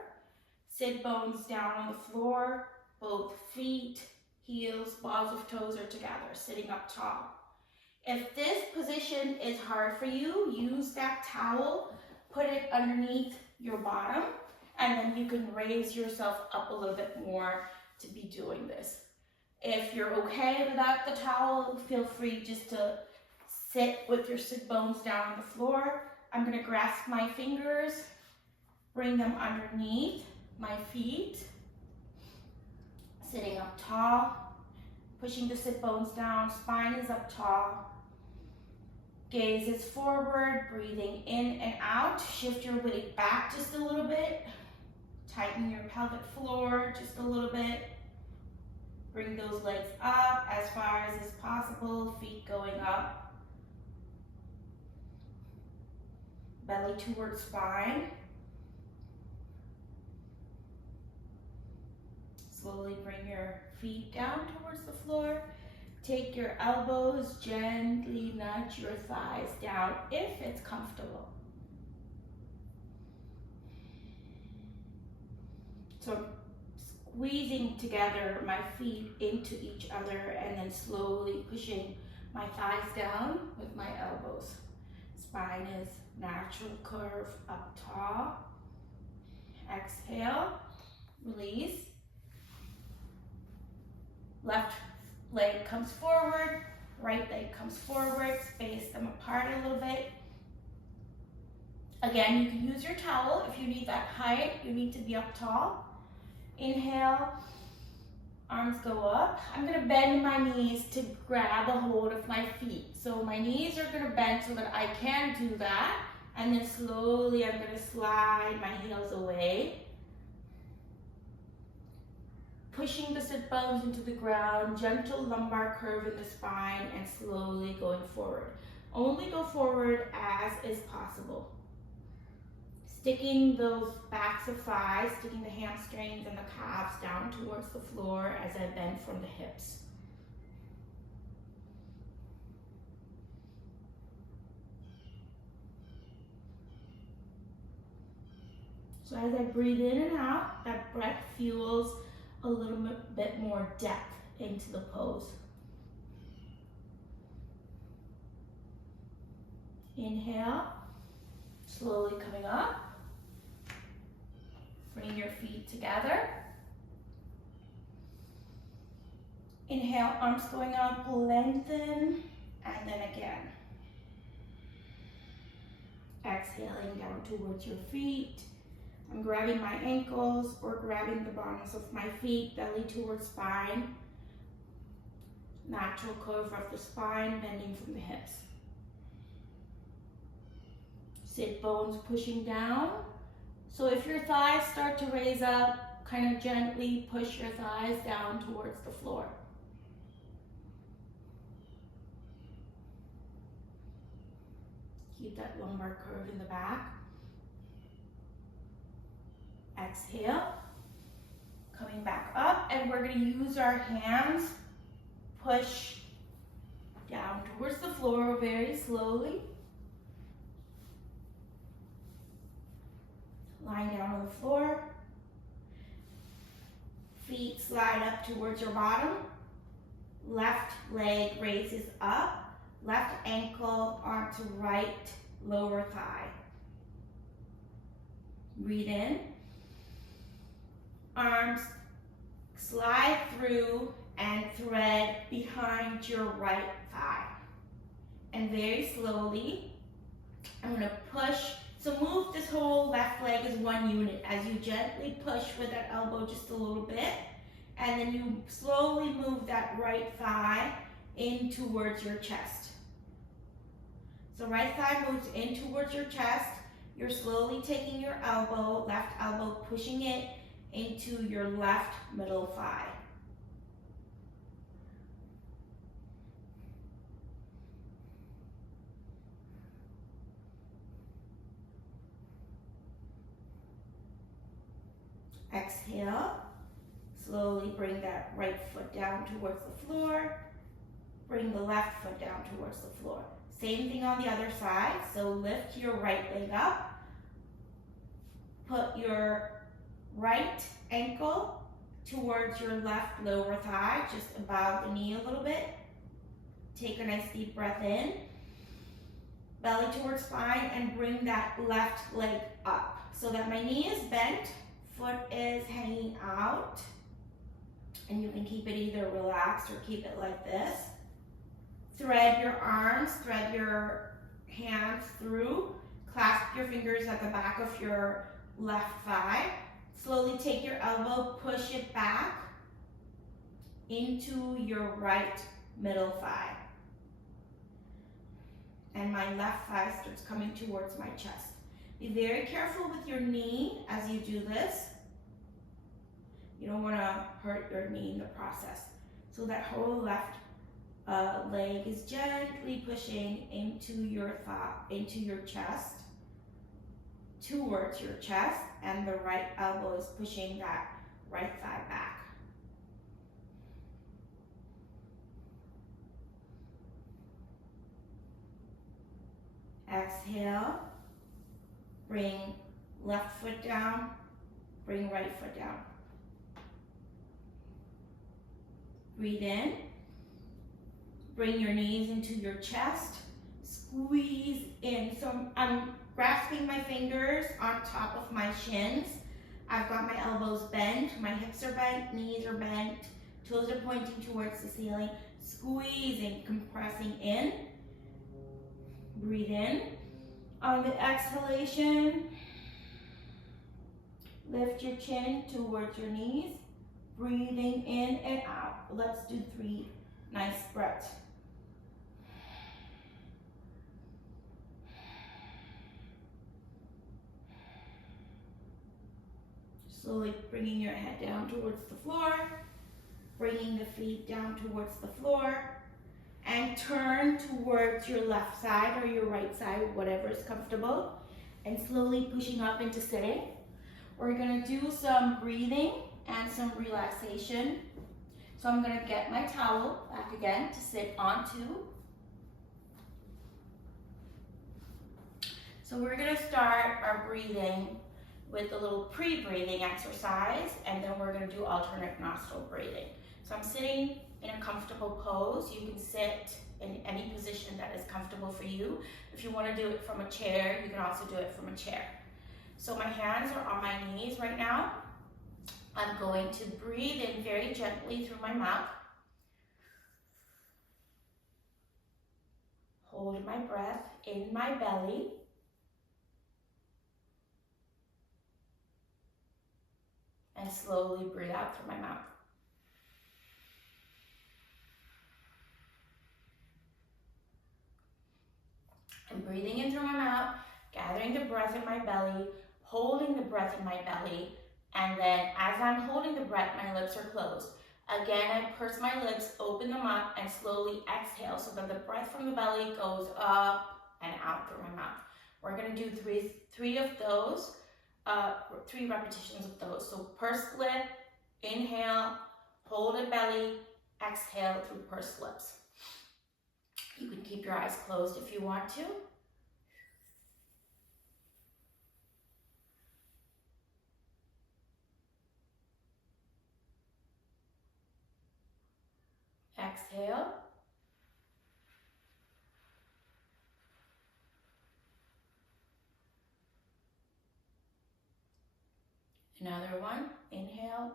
Sit bones down on the floor. Both feet, heels, balls of toes are together, sitting up tall. If this position is hard for you, use that towel, put it underneath your bottom, and then you can raise yourself up a little bit more to be doing this. If you're okay without the towel, feel free just to sit with your sit bones down on the floor. I'm gonna grasp my fingers, bring them underneath my feet, sitting up tall, pushing the sit bones down, spine is up tall. Gaze is forward, breathing in and out. Shift your weight back just a little bit. Tighten your pelvic floor just a little bit. Bring those legs up as far as is possible, feet going up. Belly towards spine. Slowly bring your feet down towards the floor. Take your elbows, gently nudge your thighs down if it's comfortable. So squeezing together my feet into each other and then slowly pushing my thighs down with my elbows. Spine is natural curve up tall. Exhale, release. Left leg comes forward, right leg comes forward, space them apart a little bit. Again, you can use your towel if you need that height, you need to be up tall. Inhale, arms go up. I'm gonna bend my knees to grab a hold of my feet. So my knees are gonna bend so that I can do that. And then slowly I'm gonna slide my heels away. Pushing the sit bones into the ground, gentle lumbar curve in the spine, and slowly going forward. Only go forward as is possible. Sticking those backs of thighs, sticking the hamstrings and the calves down towards the floor as I bend from the hips. So as I breathe in and out, that breath fuels a little bit more depth into the pose. Inhale, slowly coming up. Bring your feet together. Inhale, arms going up, lengthen, and then again. Exhaling down towards your feet. I'm grabbing my ankles or grabbing the bottoms of my feet, belly towards spine. Natural curve of the spine, bending from the hips. Sit bones pushing down. So if your thighs start to raise up, kind of gently push your thighs down towards the floor. Keep that lumbar curve in the back. Exhale, coming back up, and we're going to use our hands, push down towards the floor very slowly. lying down on the floor. Feet slide up towards your bottom. Left leg raises up. Left ankle onto right lower thigh. Breathe in. Arms slide through and thread behind your right thigh. And very slowly, I'm going to push. So move this whole left leg as one unit as you gently push with that elbow just a little bit. And then you slowly move that right thigh in towards your chest. So right thigh moves in towards your chest. You're slowly taking your elbow, left elbow, pushing it into your left middle thigh. Exhale. Slowly bring that right foot down towards the floor. Bring the left foot down towards the floor. Same thing on the other side. So lift your right leg up. Put your right ankle towards your left lower thigh. Just bow the knee a little bit. Take a nice deep breath in. Belly towards spine and bring that left leg up so that my knee is bent, foot is hanging out. And you can keep it either relaxed or keep it like this. Thread your arms, thread your hands through. Clasp your fingers at the back of your left thigh. Slowly take your elbow, push it back into your right middle thigh. And my left thigh starts coming towards my chest. Be very careful with your knee as you do this. You don't want to hurt your knee in the process. So that whole left leg is gently pushing into your thigh, into your chest, towards your chest, and the right elbow is pushing that right thigh back. Exhale. Bring left foot down, bring right foot down. Breathe in. Bring your knees into your chest. Squeeze in. So I'm grasping my fingers on top of my shins. I've got my elbows bent. My hips are bent. Knees are bent. Toes are pointing towards the ceiling. Squeezing, compressing in. Breathe in. On the exhalation, lift your chin towards your knees. Breathing in and out. Let's do 3 nice breaths. Slowly bringing your head down towards the floor. Bringing the feet down towards the floor. And turn towards your left side or your right side, whatever is comfortable. And slowly pushing up into sitting. We're going to do some breathing and some relaxation. So I'm going to get my towel back again to sit onto. So we're going to start our breathing with a little pre-breathing exercise, and then we're going to do alternate nostril breathing. So I'm sitting in a comfortable pose. You can sit in any position that is comfortable for you. If you want to do it from a chair, you can also do it from a chair. So my hands are on my knees right now. I'm going to breathe in very gently through my mouth. Hold my breath in my belly. And slowly breathe out through my mouth. I'm breathing in through my mouth, gathering the breath in my belly, holding the breath in my belly, and then as I'm holding the breath, my lips are closed. Again, I purse my lips, open them up, and slowly exhale so that the breath from the belly goes up and out through my mouth. We're going to do three of those, 3 repetitions of those. So pursed lip, inhale, hold it belly, exhale through pursed lips. You can keep your eyes closed if you want to. Exhale. Another one. Inhale.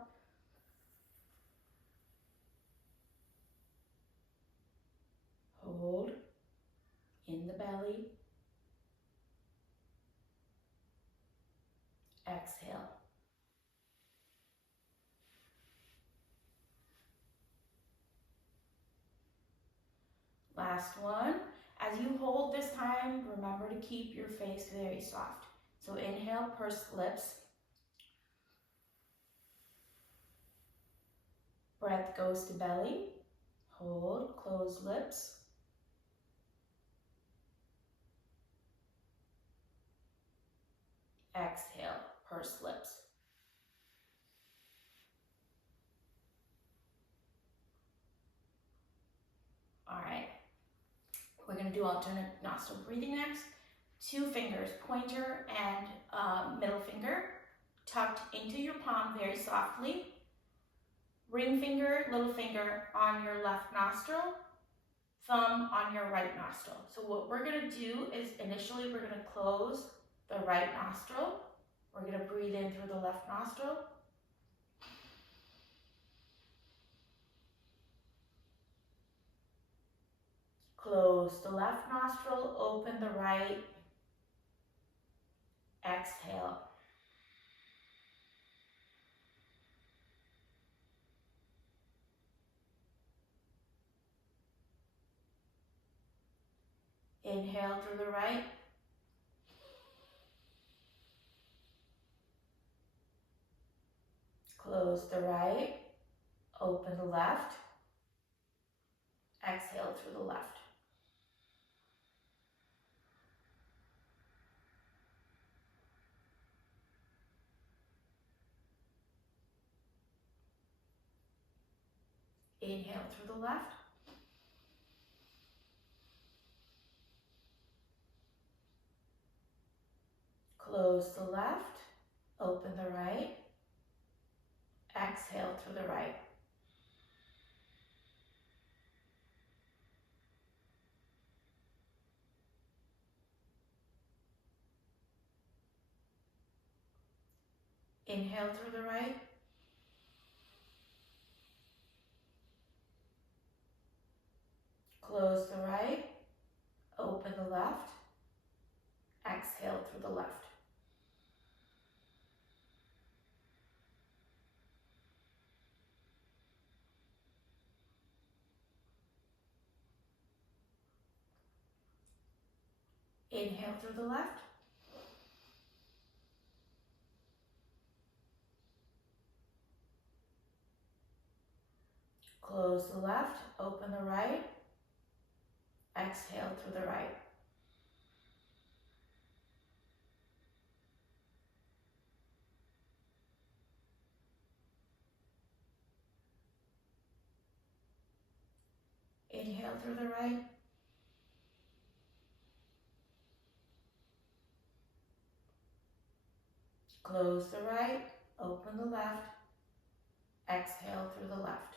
Hold in the belly. Exhale. Last one. As you hold this time, remember to keep your face very soft. So inhale, pursed lips. Breath goes to belly. Hold, closed lips. Exhale, pursed lips. All right. We're going to do alternate nostril breathing next. 2 fingers, pointer and middle finger, tucked into your palm very softly. Ring finger, little finger on your left nostril, thumb on your right nostril. So what we're going to do is initially we're going to close the right nostril. We're going to breathe in through the left nostril. Close the left nostril, open the right. Exhale. Inhale through the right. Close the right, open the left. Exhale through the left. Inhale through the left. Close the left, open the right. Exhale through the right. Inhale through the right. Close the right, open the left. Exhale through the left. Inhale through the left. Close the left, open the right. Exhale through the right. Inhale through the right. Close the right, open the left. Exhale through the left.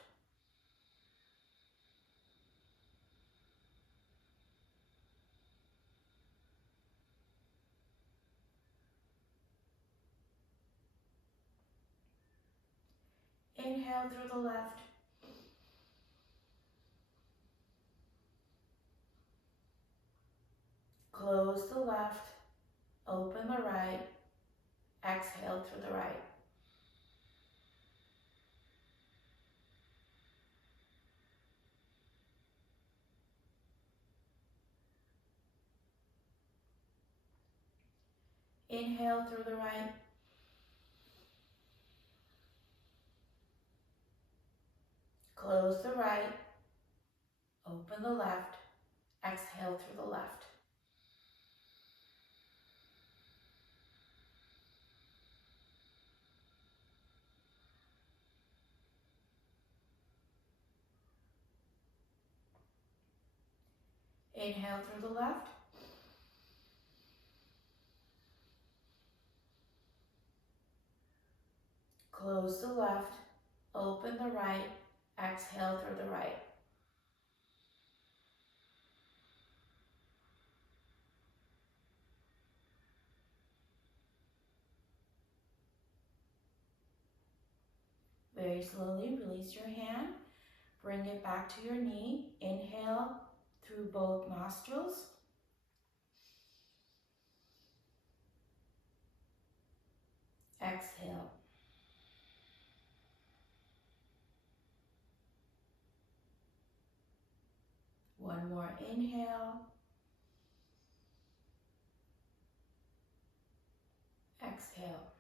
Inhale through the left. Close the left, open the right. Exhale through the right. Inhale through the right. Close the right, open the left. Exhale through the left. Inhale through the left. Close the left, open the right. Exhale through the right. very slowly, release your hand. Bring it back to your knee. Inhale through both nostrils. Exhale. One more inhale. Exhale.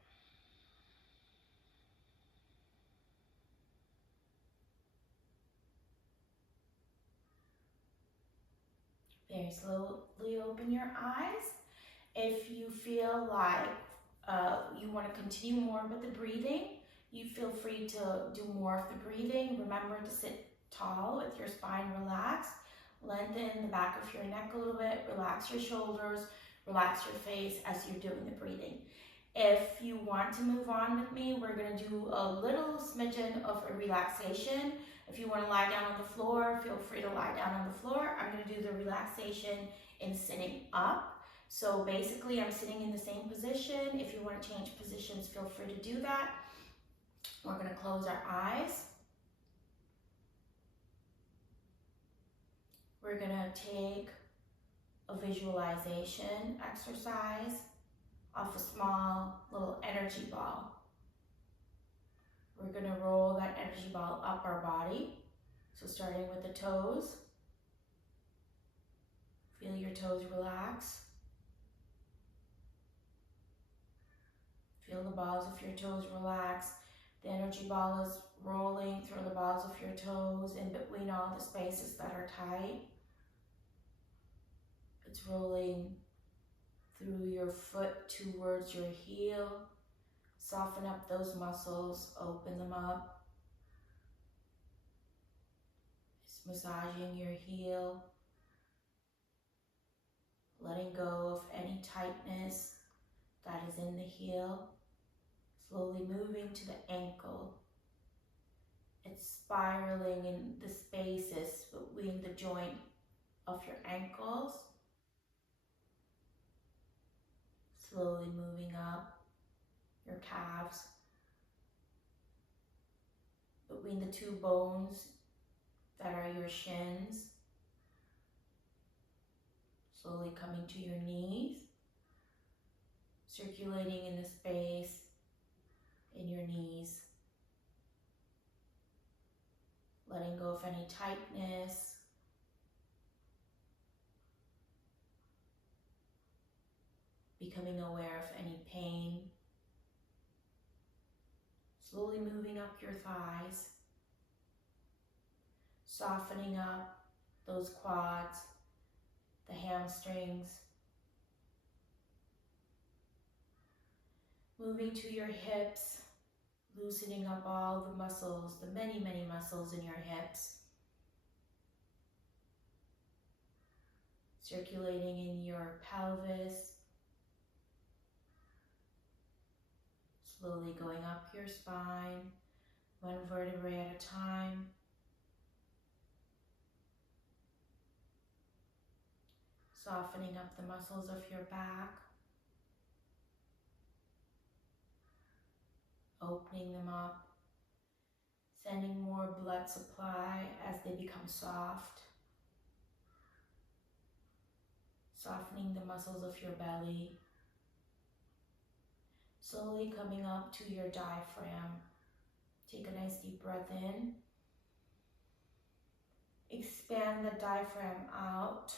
Very slowly open your eyes. If you feel like you want to continue more with the breathing, you feel free to do more of the breathing. Remember to sit tall with your spine relaxed. Lengthen the back of your neck a little bit. Relax your shoulders. Relax your face as you're doing the breathing. If you want to move on with me, we're going to do a little smidgen of a relaxation. If you want to lie down on the floor, feel free to lie down on the floor. I'm going to do the relaxation in sitting up. So basically, I'm sitting in the same position. If you want to change positions, feel free to do that. We're going to close our eyes. We're going to take a visualization exercise off a small little energy ball. We're going to roll that energy ball up our body. So starting with the toes. Feel your toes relax. Feel the balls of your toes relax. The energy ball is rolling through the balls of your toes in between all the spaces that are tight. It's rolling through your foot towards your heel. Soften up those muscles, open them up. It's massaging your heel, letting go of any tightness that is in the heel. Slowly moving to the ankle. It's spiraling in the spaces between the joint of your ankles. Slowly moving up your calves, between the two bones that are your shins. Slowly coming to your knees, circulating in the space in your knees. Letting go of any tightness. Becoming aware of any pain. Slowly moving up your thighs. Softening up those quads, the hamstrings. Moving to your hips, loosening up all the muscles, the many, many muscles in your hips. Circulating in your pelvis. Slowly going up your spine, one vertebrae at a time. Softening up the muscles of your back. Opening them up. Sending more blood supply as they become soft. Softening the muscles of your belly. Slowly coming up to your diaphragm. Take a nice deep breath in. Expand the diaphragm out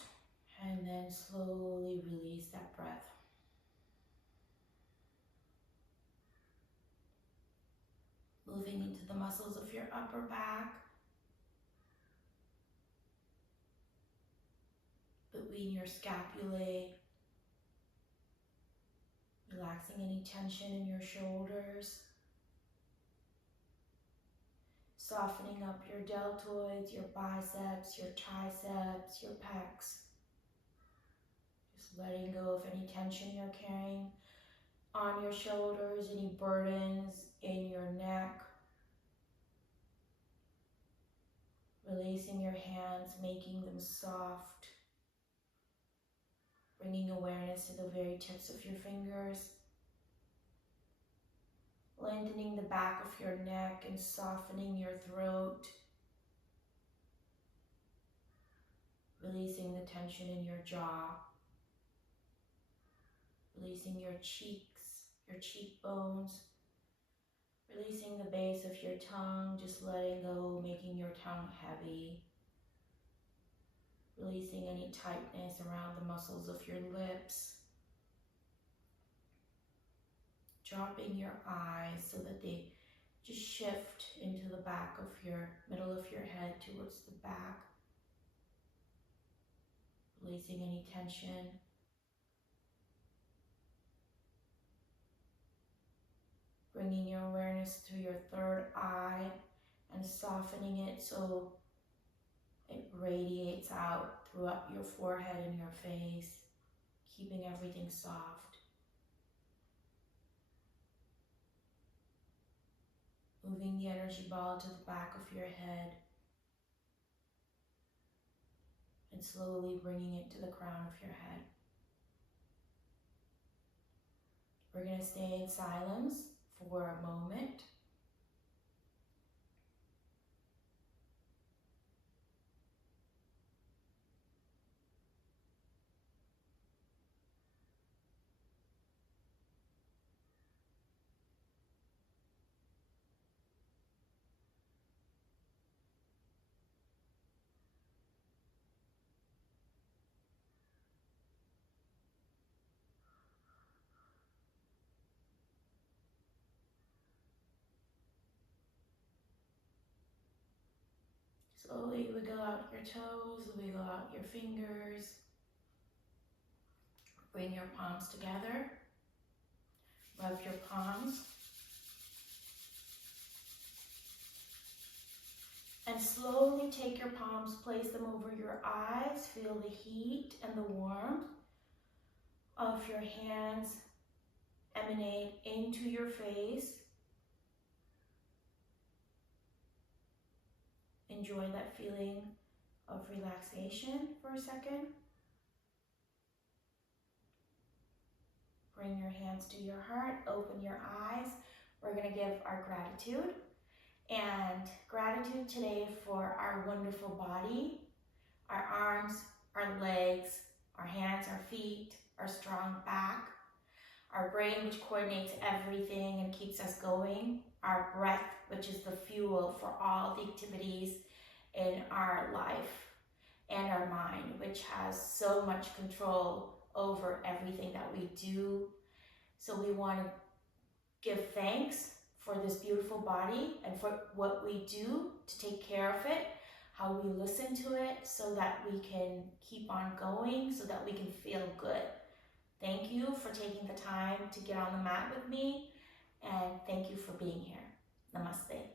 and then slowly release that breath. Moving into the muscles of your upper back. Between your scapulae. Relaxing any tension in your shoulders. Softening up your deltoids, your biceps, your triceps, your pecs. Just letting go of any tension you're carrying on your shoulders, any burdens in your neck. Releasing your hands, making them soft. Bringing awareness to the very tips of your fingers. lengthening the back of your neck and softening your throat. Releasing the tension in your jaw. Releasing your cheeks, your cheekbones. Releasing the base of your tongue, just letting go, making your tongue heavy. Releasing any tightness around the muscles of your lips. Dropping your eyes so that they just shift into the back of your, middle of your head towards the back. Releasing any tension. Bringing your awareness to your third eye and softening it so it radiates out throughout your forehead and your face, keeping everything soft. Moving the energy ball to the back of your head and slowly bringing it to the crown of your head. We're going to stay in silence for a moment. Slowly wiggle out your toes, wiggle out your fingers. Bring your palms together. Rub your palms. And slowly take your palms, place them over your eyes. Feel the heat and the warmth of your hands emanate into your face. Enjoy that feeling of relaxation for a second. Bring your hands to your heart, open your eyes. We're going to give our gratitude. And gratitude today for our wonderful body, our arms, our legs, our hands, our feet, our strong back, our brain, which coordinates everything and keeps us going, our breath, which is the fuel for all the activities in our life, and our mind, which has so much control over everything that we do. So we want to give thanks for this beautiful body and for what we do to take care of it, how we listen to it so that we can keep on going, so that we can feel good. Thank you for taking the time to get on the mat with me, and thank you for being here. Namaste.